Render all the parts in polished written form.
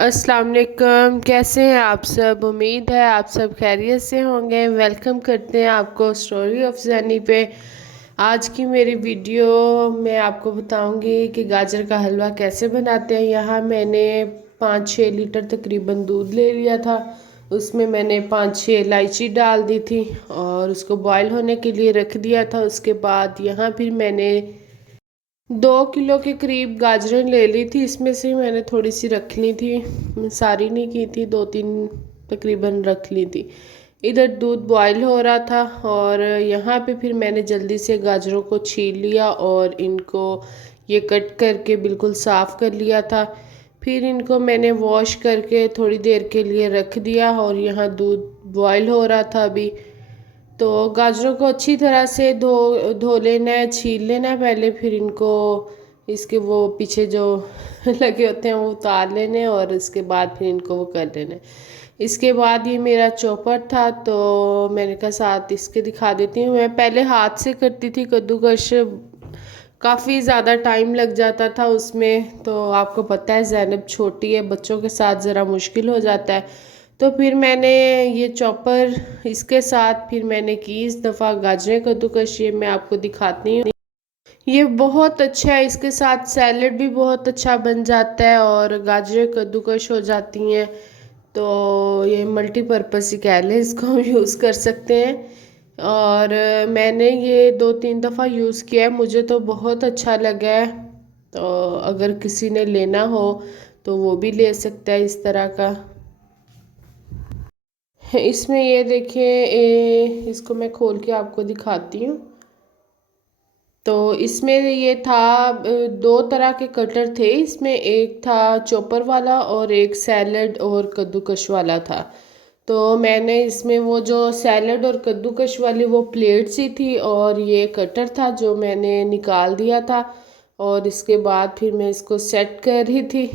अस्सलाम वालेकुम। कैसे हैं आप सब? उम्मीद है आप सब खैरियत से होंगे। वेलकम करते हैं आपको स्टोरी ऑफ जैनी पे। आज की मेरी वीडियो में आपको बताऊंगी कि गाजर का हलवा कैसे बनाते हैं। यहाँ मैंने 5-6 लीटर तकरीबन दूध ले लिया था। उसमें मैंने 5-6 इलायची डाल दी थी और उसको बॉईल होने के लिए रख दिया था। उसके बाद यहाँ फिर मैंने 2 किलो के करीब गाजरें ले ली थी। इसमें से मैंने थोड़ी सी रख ली थी, सारी नहीं की थी, 2-3 तकरीबन रख ली थी। इधर दूध बॉईल हो रहा था और यहाँ पे फिर मैंने जल्दी से गाजरों को छील लिया और इनको ये कट करके बिल्कुल साफ़ कर लिया था। फिर इनको मैंने वॉश करके थोड़ी देर के लिए रख दिया और यहाँ दूध बॉईल हो रहा था अभी। तो गाजरों को अच्छी तरह से धो धो लेना है, छील लेना है पहले। फिर इनको इसके वो पीछे जो लगे होते हैं वो उतार लेने हैं और इसके बाद फिर इनको वो कर लेना है। इसके बाद ये मेरा चॉपर था तो मैंने कहा साथ इसके दिखा देती हूँ। मैं पहले हाथ से करती थी कद्दूकश, काफ़ी ज़्यादा टाइम लग जाता था उसमें। तो आपको पता है ज़ैनब छोटी है, बच्चों के साथ ज़रा मुश्किल हो जाता है। तो फिर मैंने ये चॉपर इसके साथ फिर मैंने की इस दफ़ा गाजरें कद्दूकश। ये मैं आपको दिखाती हूँ। ये बहुत अच्छा है, इसके साथ सैलेड भी बहुत अच्छा बन जाता है और गाजरें कद्दूकश हो जाती हैं। तो ये मल्टीपर्पज़ ही कह लें, इसको हम यूज़ कर सकते हैं। और मैंने ये 2-3 दफ़ा यूज़ किया है, मुझे तो बहुत अच्छा लगा है। तो अगर किसी ने लेना हो तो वो भी ले सकता है इस तरह का। इसमें ये देखिए, इसको मैं खोल के आपको दिखाती हूँ। तो इसमें ये था, 2 तरह के कटर थे इसमें। एक था चॉपर वाला और एक सैलड और कद्दूकश वाला था। तो मैंने इसमें वो जो सैलड और कद्दूकश वाली वो प्लेट सी थी और ये कटर था जो मैंने निकाल दिया था। और इसके बाद फिर मैं इसको सेट कर रही थी।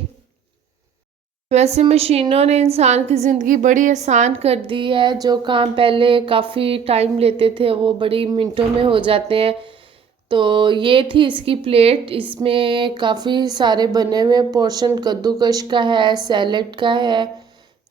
वैसे मशीनों ने इंसान की ज़िंदगी बड़ी आसान कर दी है। जो काम पहले काफ़ी टाइम लेते थे वो बड़ी मिनटों में हो जाते हैं। तो ये थी इसकी प्लेट, इसमें काफ़ी सारे बने हुए पोर्शन कद्दूकश का है, सैलेड का है।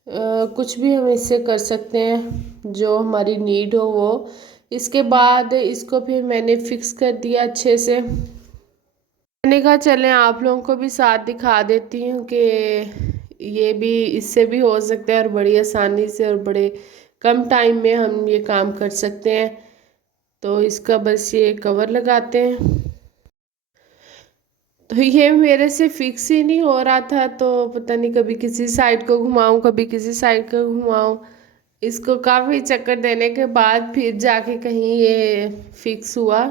कुछ भी हम इससे कर सकते हैं जो हमारी नीड हो वो। इसके बाद इसको फिर मैंने फिक्स कर दिया अच्छे से। मैंने कहा चलें आप लोगों को भी साथ दिखा देती हूँ कि ये भी इससे भी हो सकता है और बड़ी आसानी से और बड़े कम टाइम में हम ये काम कर सकते हैं। तो इसका बस ये कवर लगाते हैं। तो ये मेरे से फिक्स ही नहीं हो रहा था, तो पता नहीं कभी किसी साइड को घुमाऊं कभी किसी साइड को घुमाऊं। इसको काफ़ी चक्कर देने के बाद फिर जाके कहीं ये फिक्स हुआ।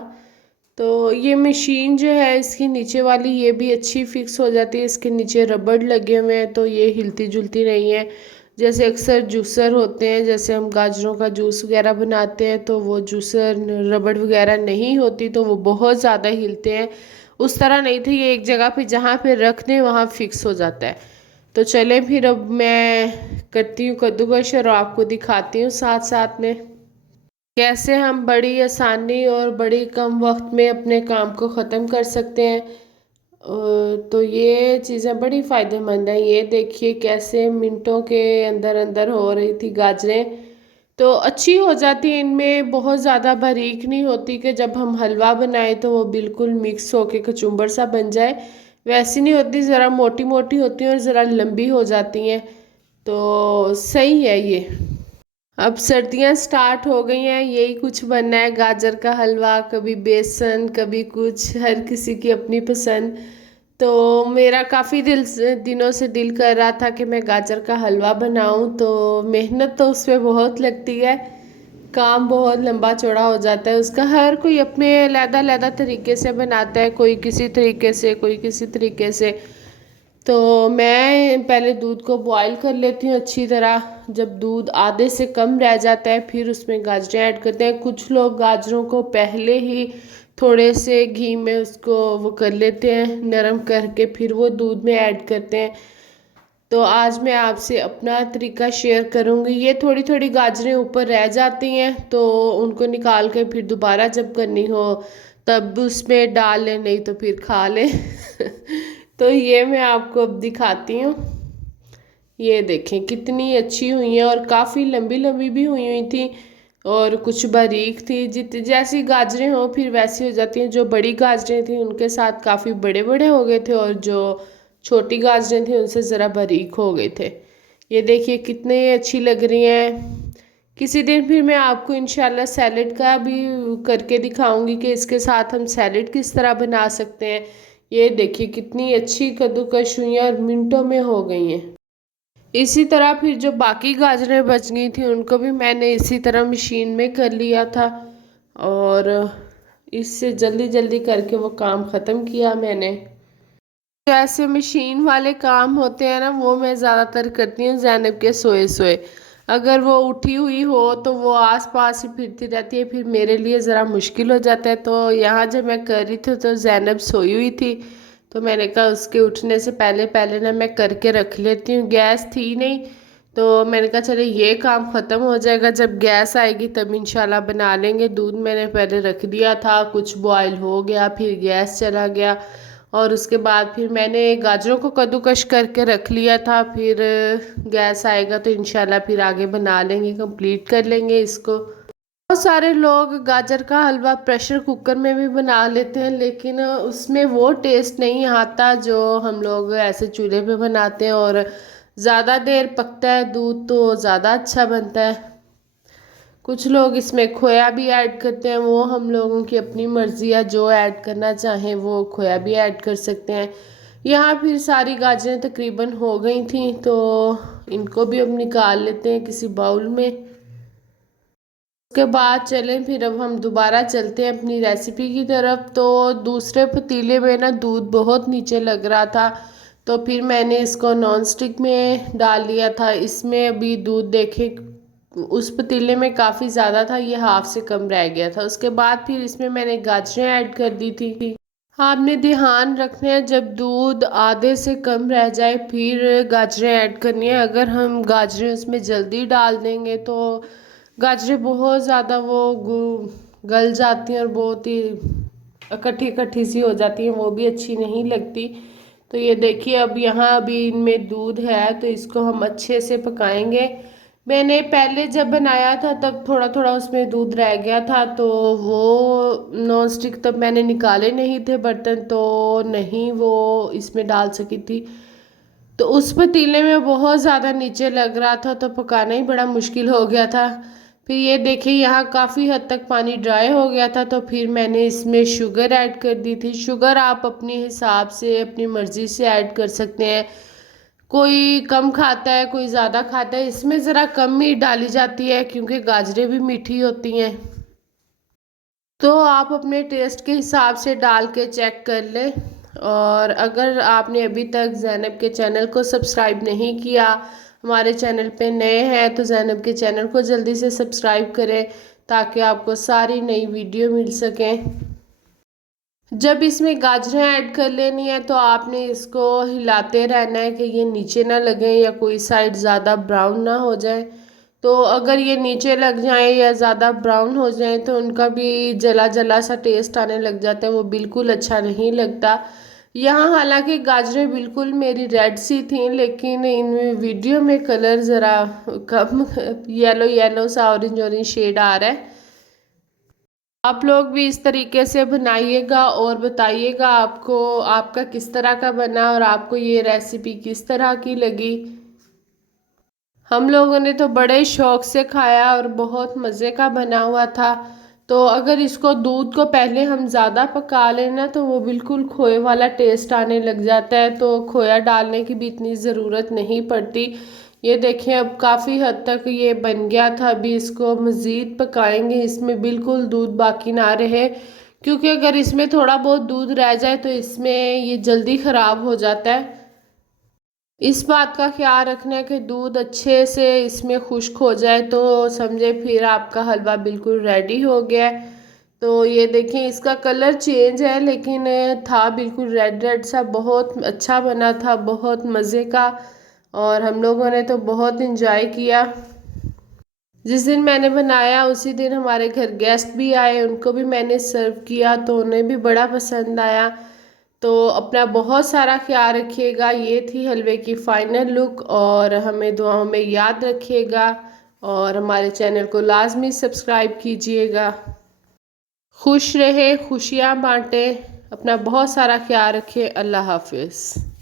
तो ये मशीन जो है इसकी नीचे वाली ये भी अच्छी फिक्स हो जाती है। इसके नीचे रबड़ लगे हुए हैं तो ये हिलती जुलती नहीं है। जैसे अक्सर जूसर होते हैं, जैसे हम गाजरों का जूस वगैरह बनाते हैं तो वो जूसर रबड़ वगैरह नहीं होती तो वो बहुत ज़्यादा हिलते हैं। उस तरह नहीं थे, ये एक जगह पे जहाँ पे रख दें वहाँ फिक्स हो जाता है। तो चलें फिर अब मैं करती हूँ कद्दूकश और आपको दिखाती हूँ साथ साथ में कैसे हम बड़ी आसानी और बड़ी कम वक्त में अपने काम को ख़त्म कर सकते हैं। तो ये चीज़ें बड़ी फ़ायदेमंद हैं। ये देखिए कैसे मिनटों के अंदर अंदर हो रही थी गाजरें। तो अच्छी हो जाती है, इनमें बहुत ज़्यादा बारीक नहीं होती कि जब हम हलवा बनाएं तो वो बिल्कुल मिक्स होके कचुम्बर सा बन जाए। वैसी नहीं होती, ज़रा मोटी मोटी होती हैं और ज़रा लंबी हो जाती हैं। तो सही है ये। अब सर्दियां स्टार्ट हो गई हैं, यही कुछ बनना है, गाजर का हलवा, कभी बेसन कभी कुछ, हर किसी की अपनी पसंद। तो मेरा काफ़ी दिनों से दिल कर रहा था कि मैं गाजर का हलवा बनाऊं। तो मेहनत तो उसमें बहुत लगती है, काम बहुत लंबा चौड़ा हो जाता है उसका। हर कोई अपने अलग-अलग तरीके से बनाता है, कोई किसी तरीके से कोई किसी तरीके से। तो मैं पहले दूध को बॉईल कर लेती हूँ अच्छी तरह। जब दूध आधे से कम रह जाता है फिर उसमें गाजरें ऐड करते हैं। कुछ लोग गाजरों को पहले ही थोड़े से घी में उसको वो कर लेते हैं, नरम करके फिर वो दूध में ऐड करते हैं। तो आज मैं आपसे अपना तरीका शेयर करूँगी। ये थोड़ी थोड़ी गाजरें ऊपर रह जाती हैं तो उनको निकाल के फिर दोबारा जब करनी हो तब उसमें डाल लें, नहीं तो फिर खा लें। तो ये मैं आपको अब दिखाती हूँ। ये देखें कितनी अच्छी हुई हैं और काफ़ी लंबी लंबी भी हुई थी और कुछ बारीक थी। जित जैसी गाजरें हो फिर वैसी हो जाती हैं। जो बड़ी गाजरें थी उनके साथ काफ़ी बड़े बड़े हो गए थे और जो छोटी गाजरें थी उनसे ज़रा बारीक हो गए थे। ये देखिए कितने अच्छी लग रही हैं। किसी दिन फिर मैं आपको इंशाल्लाह सैलेड का भी करके दिखाऊंगी कि इसके साथ हम सैलेड किस तरह बना सकते हैं। ये देखिए कितनी अच्छी कद्दूकश हुई हैं और मिनटों में हो गई हैं। इसी तरह फिर जो बाकी गाजरें बच गई थी उनको भी मैंने इसी तरह मशीन में कर लिया था और इससे जल्दी जल्दी करके वो काम ख़त्म किया मैंने। जैसे मशीन वाले काम होते हैं ना वो मैं ज़्यादातर करती हूँ ज़ैनब के सोए सोए। अगर वो उठी हुई हो तो वो आस पास ही फिरती रहती है, फिर मेरे लिए ज़रा मुश्किल हो जाता है। तो यहाँ जब मैं कर रही थी तो ज़ैनब सोई हुई थी, तो मैंने कहा उसके उठने से पहले पहले ना मैं करके रख लेती हूँ। गैस थी नहीं तो मैंने कहा चले ये काम ख़त्म हो जाएगा, जब गैस आएगी तब इंशाल्लाह बना लेंगे। दूध मैंने पहले रख दिया था, कुछ बॉयल हो गया, फिर गैस चला गया और उसके बाद फिर मैंने गाजरों को कद्दूकश करके रख लिया था। फिर गैस आएगा तो इंशाल्लाह फिर आगे बना लेंगे, कंप्लीट कर लेंगे इसको। बहुत सारे लोग गाजर का हलवा प्रेशर कुकर में भी बना लेते हैं, लेकिन उसमें वो टेस्ट नहीं आता जो हम लोग ऐसे चूल्हे पे बनाते हैं और ज़्यादा देर पकता है दूध तो ज़्यादा अच्छा बनता है। कुछ लोग इसमें खोया भी ऐड करते हैं, वो हम लोगों की अपनी मर्ज़ी है, जो ऐड करना चाहें वो खोया भी ऐड कर सकते हैं। यहाँ फिर सारी गाजरें तकरीबन हो गई थी तो इनको भी अब निकाल लेते हैं किसी बाउल में। उसके बाद चलें फिर अब हम दोबारा चलते हैं अपनी रेसिपी की तरफ। तो दूसरे पतीले में ना दूध बहुत नीचे लग रहा था तो फिर मैंने इसको नॉन स्टिक में डाल लिया था। इसमें अभी दूध देखें उस पतीले में काफ़ी ज़्यादा था, ये हाफ से कम रह गया था। उसके बाद फिर इसमें मैंने गाजरें ऐड कर दी थी। आपने ध्यान रखना है जब दूध आधे से कम रह जाए फिर गाजरें ऐड करनी है। अगर हम गाजरें उसमें जल्दी डाल देंगे तो गाजरें बहुत ज़्यादा वो गल जाती हैं और बहुत ही इकट्ठी इकट्ठी सी हो जाती हैं, वो भी अच्छी नहीं लगती। तो ये देखिए अब यहाँ अभी इनमें दूध है तो इसको हम अच्छे से पकाएंगे। मैंने पहले जब बनाया था तब थोड़ा थोड़ा उसमें दूध रह गया था तो वो नॉन स्टिक तब मैंने निकाले नहीं थे बर्तन, तो नहीं वो इसमें डाल सकी थी। तो उस पतीले में बहुत ज़्यादा नीचे लग रहा था तो पकाना ही बड़ा मुश्किल हो गया था। फिर ये देखिए यहाँ काफ़ी हद तक पानी ड्राई हो गया था तो फिर मैंने इसमें शुगर ऐड कर दी थी। शुगर आप अपने हिसाब से अपनी मर्ज़ी से ऐड कर सकते हैं, कोई कम खाता है कोई ज़्यादा खाता है। इसमें ज़रा कम ही डाली जाती है क्योंकि गाजरें भी मीठी होती हैं, तो आप अपने टेस्ट के हिसाब से डाल के चेक कर लें। और अगर आपने अभी तक ज़ैनब के चैनल को सब्सक्राइब नहीं किया, हमारे चैनल पे नए हैं तो ज़ैनब के चैनल को जल्दी से सब्सक्राइब करें ताकि आपको सारी नई वीडियो मिल सकें। जब इसमें गाजरें ऐड कर लेनी है तो आपने इसको हिलाते रहना है कि ये नीचे ना लगे या कोई साइड ज़्यादा ब्राउन ना हो जाए। तो अगर ये नीचे लग जाए या ज़्यादा ब्राउन हो जाए तो उनका भी जला जला सा टेस्ट आने लग जाता है, वो बिल्कुल अच्छा नहीं लगता। यहाँ हालांकि गाजरें बिल्कुल मेरी रेड सी थी लेकिन इन वीडियो में कलर ज़रा कम येलो येलो सा ऑरेंज ऑरेंज शेड आ रहा है। आप लोग भी इस तरीके से बनाइएगा और बताइएगा आपको आपका किस तरह का बना और आपको ये रेसिपी किस तरह की लगी। हम लोगों ने तो बड़े शौक से खाया और बहुत मज़े का बना हुआ था। तो अगर इसको दूध को पहले हम ज़्यादा पका लेना तो वो बिल्कुल खोए वाला टेस्ट आने लग जाता है, तो खोया डालने की भी इतनी ज़रूरत नहीं पड़ती। ये देखें अब काफ़ी हद तक ये बन गया था। अभी इसको मज़ीद पकाएंगे, इसमें बिल्कुल दूध बाकी ना रहे क्योंकि अगर इसमें थोड़ा बहुत दूध रह जाए तो इसमें ये जल्दी ख़राब हो जाता है। इस बात का ख्याल रखना है कि दूध अच्छे से इसमें खुश्क हो जाए तो समझे फिर आपका हलवा बिल्कुल रेडी हो गया है। तो ये देखें इसका कलर चेंज है लेकिन था बिल्कुल रेड रेड सा, बहुत अच्छा बना था, बहुत मज़े का। और हम लोगों ने तो बहुत इंजॉय किया। जिस दिन मैंने बनाया उसी दिन हमारे घर गेस्ट भी आए, उनको भी मैंने सर्व किया तो उन्हें भी बड़ा पसंद आया। तो अपना बहुत सारा ख्याल रखिएगा। ये थी हलवे की फाइनल लुक, और हमें दुआओं में याद रखिएगा और हमारे चैनल को लाजमी सब्सक्राइब कीजिएगा। खुश रहें, खुशियाँ बांटें, अपना बहुत सारा ख्याल रखें। अल्लाह हाफिज़।